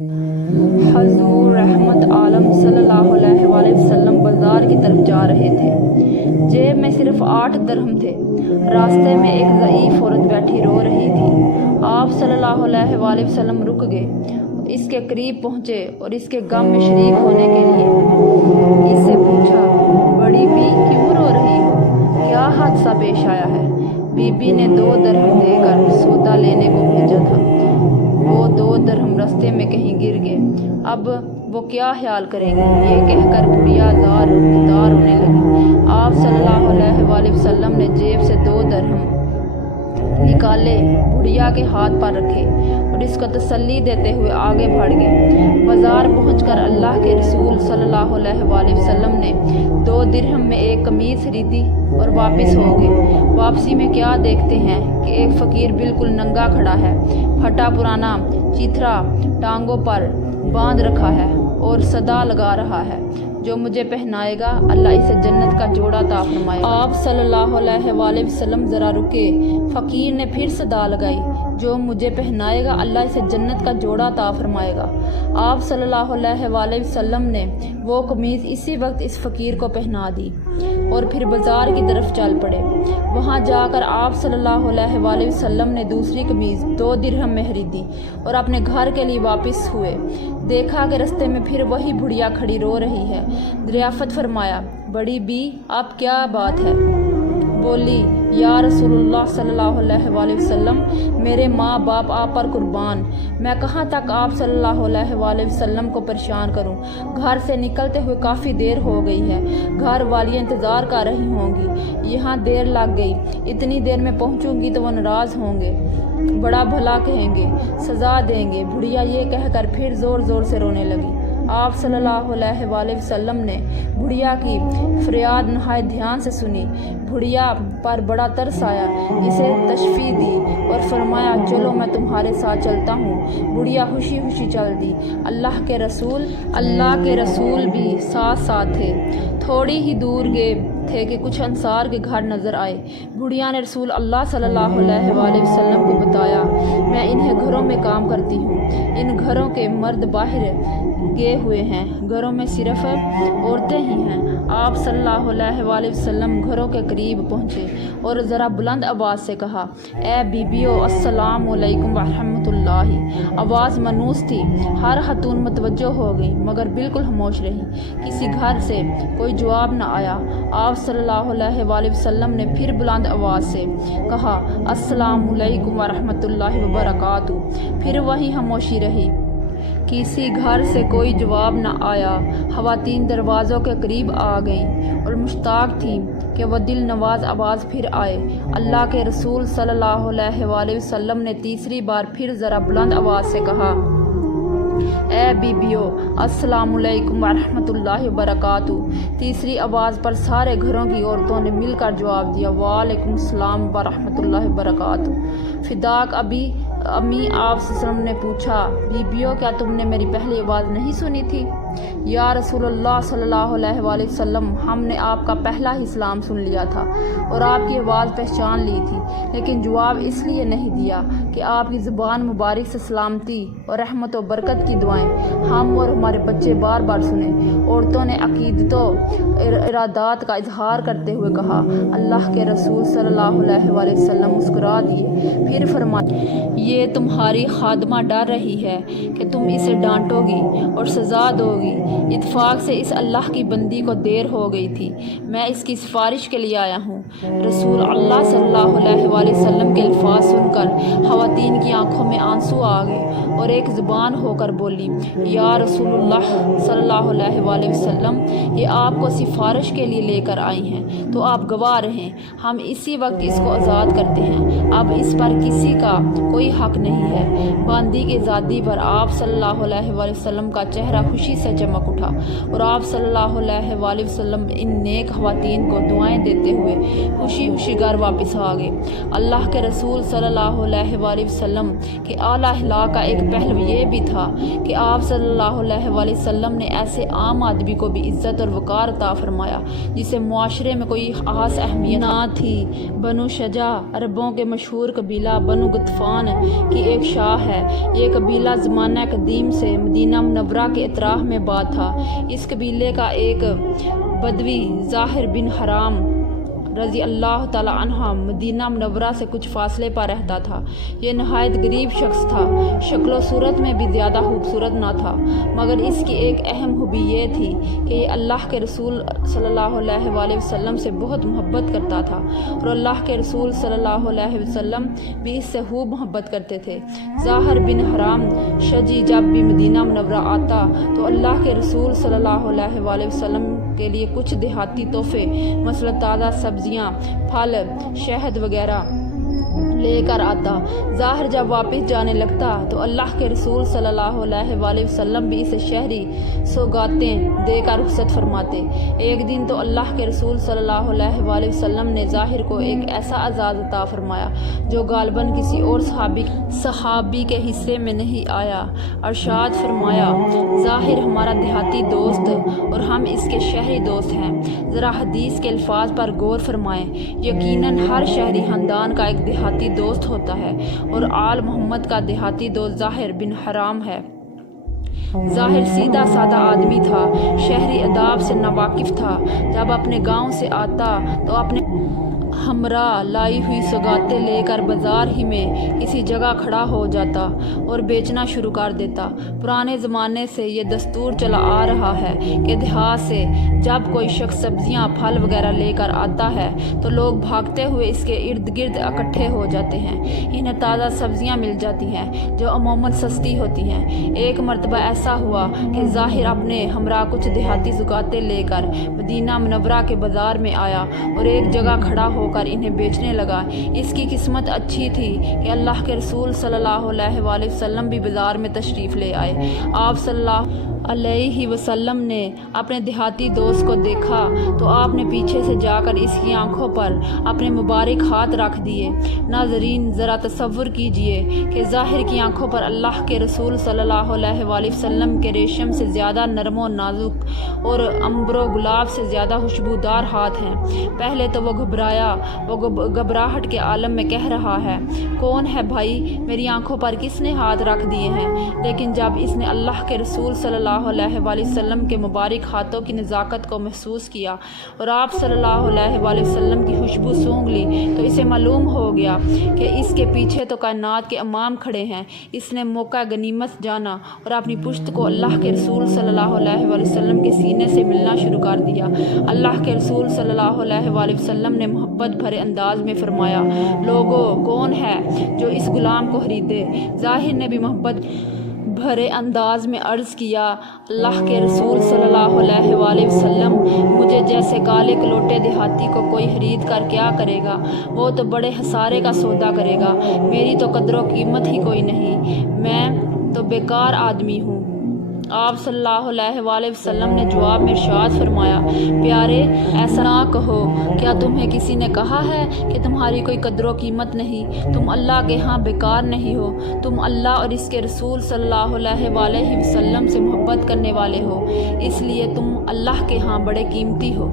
حضور رحمت عالم صلی اللہ علیہ وآلہ وسلم بازار کی طرف جا رہے تھے۔ جیب میں صرف 8 درہم تھے۔ راستے میں ایک ضعیف عورت بیٹھی رو رہی تھی۔ آپ صلی اللہ علیہ وآلہ وسلم رک گئے، اس کے قریب پہنچے اور اس کے غم میں شریک ہونے کے لیے اس سے پوچھا، بڑی بی کیوں رو رہی ہو؟ کیا حادثہ پیش آیا ہے؟ بی بی نے 2 درہم دے کر سودا لینے کو بھیجا تھا۔ وہ 2 درہم رستے میں کہیں گر گئے، اب وہ کیا خیال کریں گی؟ یہ کہہ کر بڑھیا دار ہونے لگی۔ آپ صلی اللہ علیہ وآلہ وسلم نے جیب سے 2 درہم نکالے، بڑھیا کے ہاتھ پر رکھے اور اس کو تسلی دیتے ہوئے آگے بڑھ گئے۔ بازار پہنچ کر اللہ کے رسول صلی اللہ علیہ وآلہ وسلم نے 2 درہم میں ایک قمیض خریدی اور واپس ہو گئے۔ واپسی میں کیا دیکھتے ہیں کہ ایک فقیر بالکل ننگا کھڑا ہے، پھٹا پرانا چیتھرا ٹانگوں پر باندھ رکھا ہے اور صدا لگا رہا ہے، جو مجھے پہنائے گا اللہ اسے جنت کا جوڑا عطا فرمائے گا۔ آپ صلی اللہ علیہ وآلہ وسلم ذرا رکے۔ فقیر نے پھر صدا لگائی، جو مجھے پہنائے گا اللہ اسے جنت کا جوڑا عطا فرمائے گا۔ آپ صلی اللہ علیہ وآلہ وسلم نے وہ قمیض اسی وقت اس فقیر کو پہنا دی اور پھر بازار کی طرف چل پڑے۔ وہاں جا کر آپ صلی اللہ علیہ وآلہ وسلم نے دوسری قمیض 2 درہم میں خریدی اور اپنے گھر کے لیے واپس ہوئے۔ دیکھا کہ رستے میں پھر وہی بڑھیا کھڑی رو رہی ہے۔ دریافت فرمایا، بڑی بی اب کیا بات ہے؟ بولی، یا رسول اللہ صلی اللہ علیہ وآلہ وسلم، میرے ماں باپ آپ پر قربان، میں کہاں تک آپ صلی اللہ علیہ وآلہ وسلم کو پریشان کروں؟ گھر سے نکلتے ہوئے کافی دیر ہو گئی ہے، گھر والیاں انتظار کر رہی ہوں گی، یہاں دیر لگ گئی، اتنی دیر میں پہنچوں گی تو وہ ناراض ہوں گے، بڑا بھلا کہیں گے، سزا دیں گے۔ بڑھیا یہ کہہ کر پھر زور زور سے رونے لگی۔ آپ صلی اللہ علیہ وآلہ وسلم نے بڑھیا کی فریاد نہایت دھیان سے سنی۔ بڑھیا پر بڑا ترس آیا، اسے تشفی دی اور فرمایا، چلو میں تمہارے ساتھ چلتا ہوں۔ بڑھیا خوشی خوشی چل دی۔ اللہ کے رسول بھی ساتھ ساتھ تھے۔ تھوڑی ہی دور گئے تھے کہ کچھ انصار کے گھر نظر آئے۔ بڑھیا نے رسول اللہ صلی اللہ علیہ وآلہ وسلم کو بتایا، میں انہیں گھروں میں کام کرتی ہوں، ان گھروں کے مرد باہر گئے ہوئے ہیں، گھروں میں صرف عورتیں ہی ہیں۔ آپ صلی اللہ علیہ وآلہ وسلم گھروں کے قریب پہنچے اور ذرا بلند آواز سے کہا، اے بیبیو السلام علیکم ورحمۃ اللہ۔ آواز منوس تھی، ہر خاتون متوجہ ہو گئی مگر بالکل خاموش رہی، کسی گھر سے کوئی جواب نہ آیا۔ آپ صلی اللہ علیہ وآلہ وسلم نے پھر بلند آواز سے کہا، السلام علیکم ورحمۃ اللہ وبرکاتہ۔ پھر وہی خاموشی رہی، کسی گھر سے کوئی جواب نہ آیا۔ خواتین دروازوں کے قریب آ گئیں اور مشتاق تھیں کہ وہ دل نواز آواز پھر آئے۔ اللہ کے رسول صلی اللہ علیہ وآلہ وسلم نے تیسری بار پھر ذرا بلند آواز سے کہا، اے بیبیو السلام علیکم ورحمۃ اللہ وبرکاتہ۔ تیسری آواز پر سارے گھروں کی عورتوں نے مل کر جواب دیا، وعلیکم السلام ورحمۃ اللہ وبرکاتہ۔ فداک امی آپ صلی اللہ علیہ وسلم نے پوچھا، بیبیو کیا تم نے میری پہلی آواز نہیں سنی تھی؟ یا رسول اللہ صلی اللہ علیہ وآلہ وسلم، ہم نے آپ کا پہلا ہی سلام سن لیا تھا اور آپ کی آواز پہچان لی تھی، لیکن جواب اس لیے نہیں دیا کہ آپ کی زبان مبارک سے سلامتی اور رحمت و برکت کی دعائیں ہم اور ہمارے بچے بار بار سنیں۔ عورتوں نے عقیدتوں ارادات کا اظہار کرتے ہوئے کہا۔ اللہ کے رسول صلی اللہ علیہ وآلہ وسلم مسکرا دیے، پھر فرمایا، یہ تمہاری خادمہ ڈر رہی ہے کہ تم اسے ڈانٹو گی اور سزا دو گی۔ اتفاق سے اس اللہ کی بندی کو دیر ہو گئی تھی، میں اس کی سفارش کے لیے آیا ہوں۔ رسول اللہ صلی اللہ علیہ وآلہ وسلم کے الفاظ سن کر خواتین کی آنکھوں میں آنسو آ گئے اور ایک زبان ہو کر بولی، یا رسول اللہ صلی اللہ علیہ وآلہ وسلم، یہ آپ کو سفارش کے لیے لے کر آئی ہیں تو آپ گواہ رہیں، ہم اسی وقت اس کو آزاد کرتے ہیں، اب اس پر کسی کا کوئی حق نہیں ہے۔ باندی کی آزادی پر آپ صلی اللہ علیہ وآلہ وسلم کا چہرہ خوشی سے چمک اٹھا اور آپ صلی اللہ علیہ وآلہ وسلم ان نیک خواتین کو دعائیں دیتے ہوئے خوشی خوشی گھر واپس آ گئے۔ اللہ کے رسول صلی اللہ علیہ وآلہ وسلم کے اعلیٰ اخلاق کا ایک پہلو یہ بھی تھا کہ آپ صلی اللہ علیہ وآلہ وسلم نے ایسے عام آدمی کو بھی عزت اور وقار عطا فرمایا جسے معاشرے میں کوئی خاص اہمیت نہ تھی۔ بنو شجع عربوں کے مشہور قبیلہ بنو غطفان کی ایک شاہ ہے۔ یہ قبیلہ زمانہ قدیم سے مدینہ منورہ کے اطراف میں آباد تھا۔ اس قبیلے کا ایک بدوی ظاہر بن حرام رضی اللہ تعالی عنہ مدینہ منورہ سے کچھ فاصلے پر رہتا تھا۔ یہ نہایت غریب شخص تھا، شکل و صورت میں بھی زیادہ خوبصورت نہ تھا، مگر اس کی ایک اہم خوبی یہ تھی کہ یہ اللہ کے رسول صلی اللہ علیہ وآلہ وسلم سے بہت محبت کرتا تھا، اور اللہ کے رسول صلی اللہ علیہ وسلم بھی اس سے خوب محبت کرتے تھے۔ ظاہر بن حرام شجی جب بھی مدینہ منورہ آتا تو اللہ کے رسول صلی اللہ علیہ وآلہ وسلم کے لیے کچھ دیہاتی تحفے مثلا تازہ سبزیاں، پھل، شہد وغیرہ لے کر آتا۔ ظاہر جب واپس جانے لگتا تو اللہ کے رسول صلی اللہ علیہ وآلہ وسلم بھی اسے شہری سوغاتیں دے کر رخصت فرماتے۔ ایک دن تو اللہ کے رسول صلی اللہ علیہ وآلہ وسلم نے ظاہر کو ایک ایسا اعزاز عطا فرمایا جو غالباً کسی اور صحابی کے حصے میں نہیں آیا۔ ارشاد فرمایا، ظاہر ہمارا دیہاتی دوست اور ہم اس کے شہری دوست ہیں۔ ذرا حدیث کے الفاظ پر غور فرمائیں۔ یقیناً ہر شہری خاندان کا ایک دیہاتی دوست ہوتا ہے، اور آل محمد کا دیہاتی دوست ظاہر بن حرام ہے۔ ظاہر سیدھا سادہ آدمی تھا، شہری آداب سے ناواقف تھا۔ جب اپنے گاؤں سے آتا تو اپنے ہمراہ لائی ہوئی سوغاتیں لے کر بازار ہی میں کسی جگہ کھڑا ہو جاتا اور بیچنا شروع کر دیتا۔ پرانے زمانے سے یہ دستور چلا آ رہا ہے کہ دیہات سے جب کوئی شخص سبزیاں، پھل وغیرہ لے کر آتا ہے تو لوگ بھاگتے ہوئے اس کے ارد گرد اکٹھے ہو جاتے ہیں۔ انہیں تازہ سبزیاں مل جاتی ہیں جو عموماً سستی ہوتی ہیں۔ ایک مرتبہ ایسا ہوا کہ ظاہر اپنے ہمراہ کچھ دیہاتی سوغاتیں لے کر مدینہ منورہ کے بازار میں آیا اور ایک جگہ کھڑا ہو کر انہیں بیچنے لگا۔ اس کی قسمت اچھی تھی کہ اللہ کے رسول صلی اللہ علیہ وآلہ وسلم بھی بازار میں تشریف لے آئے۔ آپ صلی اللہ علیہ وسلم نے اپنے دیہاتی دوست کو دیکھا تو آپ نے پیچھے سے جا کر اس کی آنکھوں پر اپنے مبارک ہاتھ رکھ دیے۔ ناظرین، ذرا تصور کیجئے کہ ظاہر کی آنکھوں پر اللہ کے رسول صلی اللہ علیہ وآلہ وسلم کے ریشم سے زیادہ نرم و نازک اور عنبر و گلاب سے زیادہ خوشبودار ہاتھ ہیں۔ پہلے تو وہ گھبرایا، وہ گھبراہٹ کے عالم میں کہہ رہا ہے، کون ہے بھائی، میری آنکھوں پر کس نے ہاتھ رکھ دیے ہیں؟ لیکن جب اس نے اللہ کے رسول صلی اللہ علیہ وآلہ وسلم کے مبارک ہاتھوں کی نزاکت کو محسوس کیا اور آپ صلی اللہ علیہ وآلہ وسلم کی خوشبو سونگھ لی تو اسے معلوم ہو گیا کہ اس کے پیچھے تو کائنات کے امام کھڑے ہیں۔ اس نے موقع غنیمت جانا اور اپنی پشت کو اللہ کے رسول صلی اللہ علیہ وآلہ وسلم کے سینے سے ملنا شروع کر دیا۔ اللہ کے رسول صلی اللہ علیہ وآلہ وسلم نے محبت بھرے انداز میں فرمایا، لوگو، کون ہے جو اس غلام کو خریدے؟ ظاہر نے بھی محبت بھرے انداز میں عرض کیا، اللہ کے رسول صلی اللہ علیہ وآلہ وسلم، مجھے جیسے کالے کلوٹے دیہاتی کو کوئی خرید کر کیا کرے گا؟ وہ تو بڑے خسارے کا سودا کرے گا۔ میری تو قدر و قیمت ہی کوئی نہیں، میں تو بیکار آدمی ہوں۔ آپ صلی اللہ علیہ وآلہ وسلم نے جواب میں ارشاد فرمایا، پیارے، ایسا نہ کہو، کیا تمہیں کسی نے کہا ہے کہ تمہاری کوئی قدر و قیمت نہیں؟ تم اللہ کے ہاں بیکار نہیں ہو، تم اللہ اور اس کے رسول صلی اللہ علیہ وآلہ وسلم سے محبت کرنے والے ہو، اس لیے تم اللہ کے ہاں بڑے قیمتی ہو۔